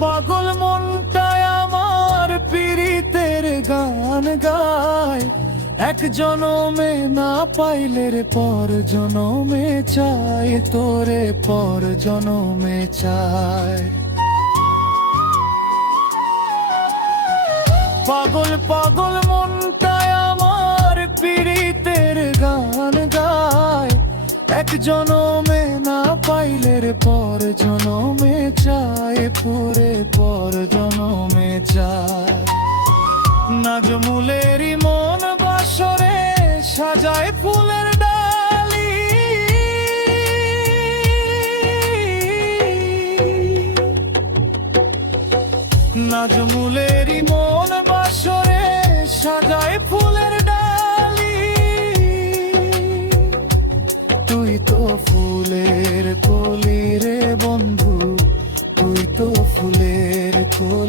পাগল মনটায় আমার পীড়িতের গান গায়। এক জনমে না পাইলে রে পর জনমে চাই, তোরে পর জনমে চাই। পাগল পাগল মনটায় আমার পীড়িতের গান গায়। এক জনমে না পাইলে রে পর জনমে চাই, পুরে পর জনমে চাই। নাজমুলেরই মন বাসরে সাজায় ফুলের ডালি, নাজমুলেরই মন বাসরে সাজায় ফুলের ডালি। তুই তো ফুলের কলি রে বন্ধু, তুই তো ফুলের কলি।